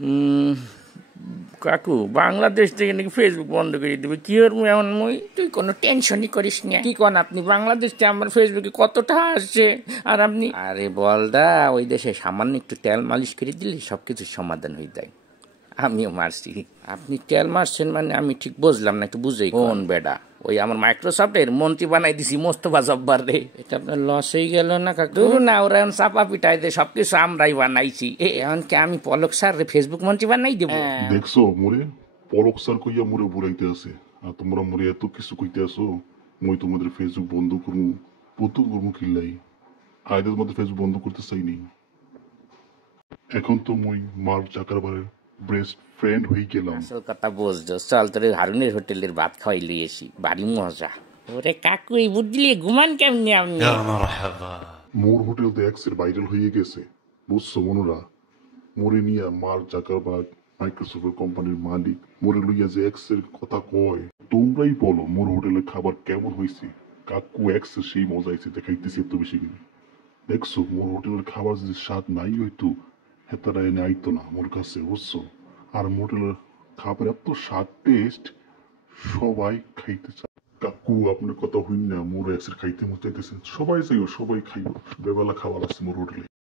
উম, কাকু বাংলাদেশ থেকে নাকি ফেসবুক বন্ধ করে দিবে কি ওর এমন মই তুই কোনো টেনশনই করিস না কি কোন আপনি বাংলাদেশ থেকে আমার ফেসবুকে কতটা আসছে আর আপনি আরে বলদা ওই দেশে সামান্য একটু তেল মালিশ করে দিলে সবকিছু সমাধান হয়ে যায় আমিও মারছি আপনি তেল মারছেন মানে আমি ঠিক বুঝলাম না একটু বুঝেই কোন বেডা ওই আমার মাইক্রোসফটের মন্ত্রী বানাই দিছি মোস্তফা জব্বার রে এটা আপনার লস হয়ে গেল না কাকু না ওরা এখন চাপা পিটাই দে সবকিছু আমরাই বানাইছি এখন কি আমি পলক স্যার রে ফেসবুক মন্ত্রী বানাই দেবো দেখছো মোরে পলক স্যার কইয়া মোরে বুড়াইতে আছে আর তোমরা মোরে এত কিছু কইতে আসো মই তোমাদের ফেসবুক বন্ধ করবো প্রতুল করবো কিল্লাই আয়দের মধ্যে ফেসবুক বন্ধ করতে চাই নেই এখন তো মই মার চাকারবারের বেস্ট ফ্রেন্ড হয়ে গেলাম আসল কথা বুঝছো চল তোর হারুনের হোটেলের ভাত খাওয়াই লিয়েছি ভারী মজা ওরে কাকু এই বুঝলি ঘুমান কেমনি আপনি মোর হোটেল তো এক্সের ভাইরাল হয়ে গেছে বুঝছো মনোরা মোরে নিয়া মার জাকারবার্গ মাইক্রোসফট কোম্পানির মালিক মোরে লইয়া যে এক্সের কথা কয় তোমরাই বলো মোর হোটেলের খাবার কেমন হয়েছে কাকু এক্সের সেই মজা হয়েছে দেখাইতেছি এত বেশি করে দেখছো মোর হোটেলের খাবার যদি স্বাদ নাই হইতো হেতারা এনে আইতো না মোর কাছে বুঝছো আর মোর হোটেলের খাবার এত স্বাদ টেস্ট সবাই খাইতে চায় কাকু আপনার কথা হইন না মোর এক্সের খাইতে মন চাইতেছে সবাই চাইও সবাই খাইব বেবেলা খাবার আছে মোর হোটেলে